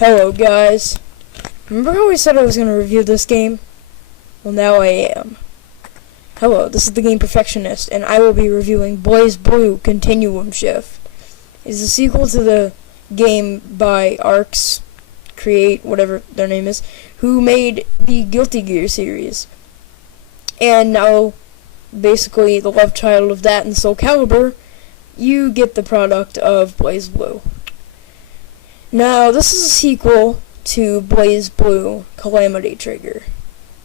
Hello guys. Remember how I said I was going to review this game? Well, now I am. Hello, this is TheGamePerfectionist, and I will be reviewing BlazBlue Continuum Shift. It's a sequel to the game by Arcs, Create, whatever their name is, who made the Guilty Gear series. And now, basically, the love child of that and Soul Calibur, you get the product of BlazBlue. Now, this is a sequel to BlazBlue Calamity Trigger.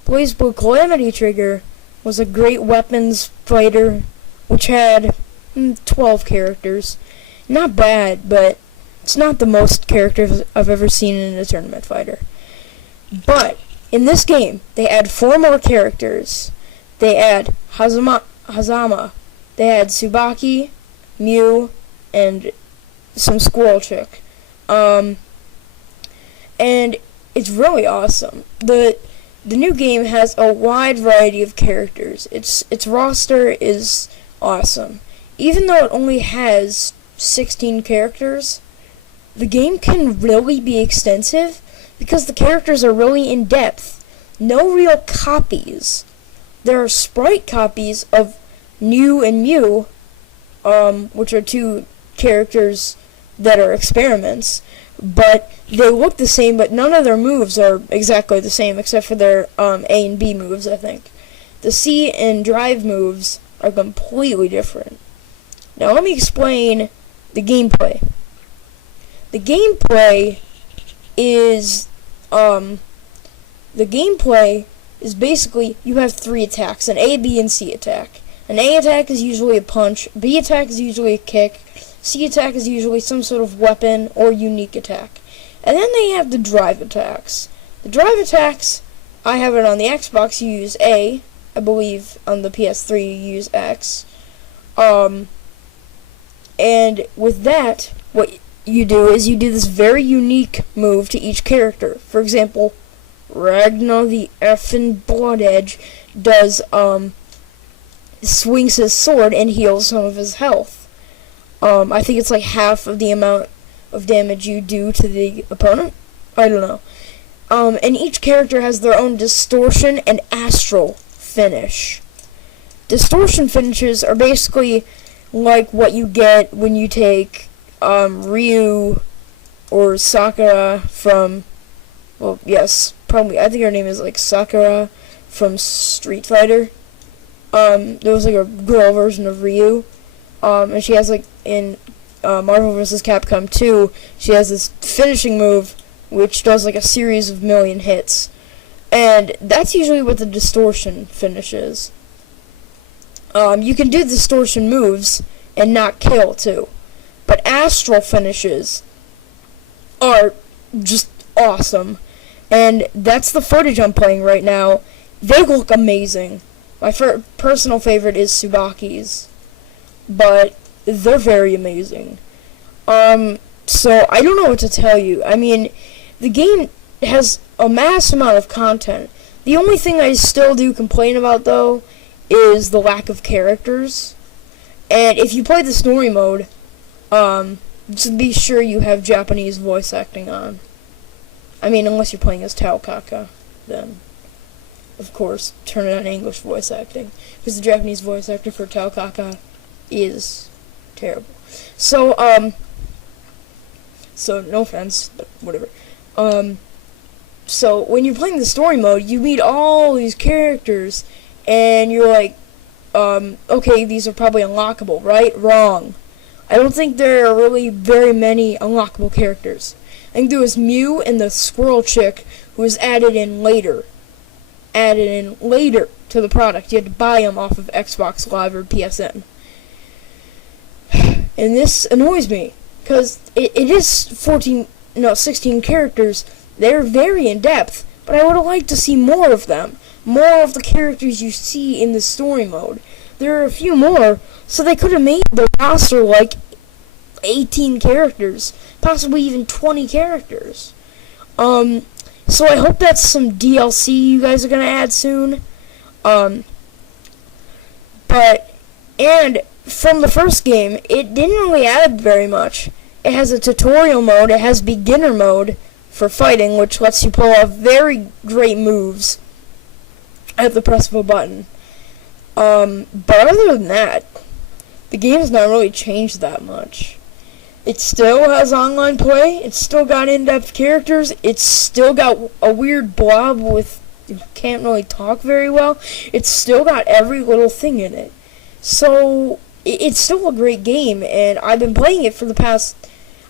BlazBlue Calamity Trigger was a great weapons fighter, which had 12 characters. Not bad, but it's not the most characters I've ever seen in a tournament fighter. But, in this game, they add 4 more characters. They add Hazama, they add Tsubaki, Mew, and some squirrel chick. And it's really awesome. The new game has a wide variety of characters. Its roster is awesome. Even though it only has 16 characters, the game can really be extensive because the characters are really in depth. No real copies. There are sprite copies of New and Mew, which are 2 characters that are experiments, but they look the same, but none of their moves are exactly the same except for their A and B moves, I think. The C and drive moves are completely different. Now let me explain the gameplay. The gameplay is basically you have 3 attacks, an A, B, and C attack. An A attack is usually a punch, B attack is usually a kick, C attack is usually some sort of weapon or unique attack. And then they have the drive attacks. The drive attacks, I have it on the Xbox, you use A. I believe on the PS3 you use X. And with that, what you do is you do this very unique move to each character. For example, Ragnar the effing Blood Edge does, swings his sword and heals some of his health. I think it's like half of the amount of damage you do to the opponent. I don't know. And each character has their own distortion and astral finish. Distortion finishes are basically like what you get when you take Ryu or Sakura from, well, yes, probably, I think her name is like Sakura from Street Fighter. There was like a girl version of Ryu. And she has, like, in Marvel vs. Capcom 2, she has this finishing move, which does, like, a series of million hits. And that's usually what the distortion finish is. You can do distortion moves and not kill, too. But astral finishes are just awesome. And that's the footage I'm playing right now. They look amazing. My personal favorite is Tsubaki's. But they're very amazing. So I don't know what to tell you. I mean, the game has a mass amount of content. The only thing I still do complain about, though, is the lack of characters. And if you play the story mode, just be sure you have Japanese voice acting on. I mean, unless you're playing as Taokaka, then, of course, turn it on English voice acting. Because the Japanese voice actor for Taokaka is terrible. So no offense, but whatever. So when you're playing the story mode, you meet all these characters, and you're like, okay, these are probably unlockable, right? Wrong. I don't think there are really very many unlockable characters. I think there was Mew and the squirrel chick, who was added in later to the product. You had to buy them off of Xbox Live or PSN. And this annoys me, because it is 16 characters. They're very in-depth, but I would have liked to see more of them. More of the characters you see in the story mode. There are a few more, so they could have made the roster like 18 characters, possibly even 20 characters. So I hope that's some DLC you guys are going to add soon. And from the first game, it didn't really add very much. It has a tutorial mode, it has beginner mode for fighting, which lets you pull off very great moves at the press of a button. But other than that, the game's not really changed that much. It still has online play, it's still got in-depth characters, it's still got a weird blob with who can't really talk very well. It's still got every little thing in it. So, it's still a great game, and I've been playing it for the past...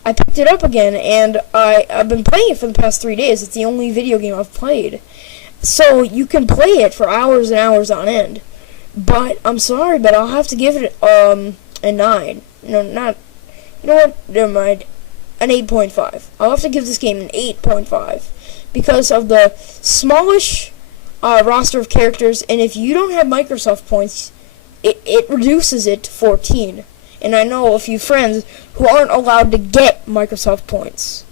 I picked it up again, and I've been playing it for the past 3 days. It's the only video game I've played. So, you can play it for hours and hours on end. But, I'm sorry, but I'll have to give it a 9. No, not... You know what? Never mind. An 8.5. I'll have to give this game an 8.5. Because of the smallish roster of characters, and if you don't have Microsoft points, it reduces it to 14. And I know a few friends who aren't allowed to get Microsoft points.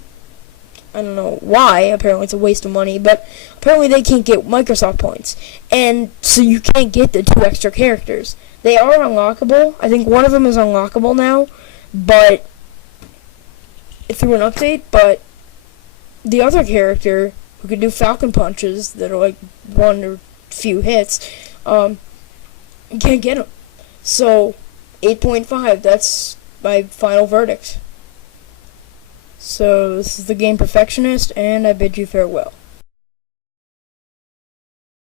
I don't know why. Apparently it's a waste of money, but apparently they can't get Microsoft points. And so you can't get the 2 extra characters. They are unlockable. I think one of them is unlockable now, but through an update, but the other character who can do falcon punches that are like one or few hits, you can't get them. So, 8.5, that's my final verdict. So, this is the Game Perfectionist, and I bid you farewell.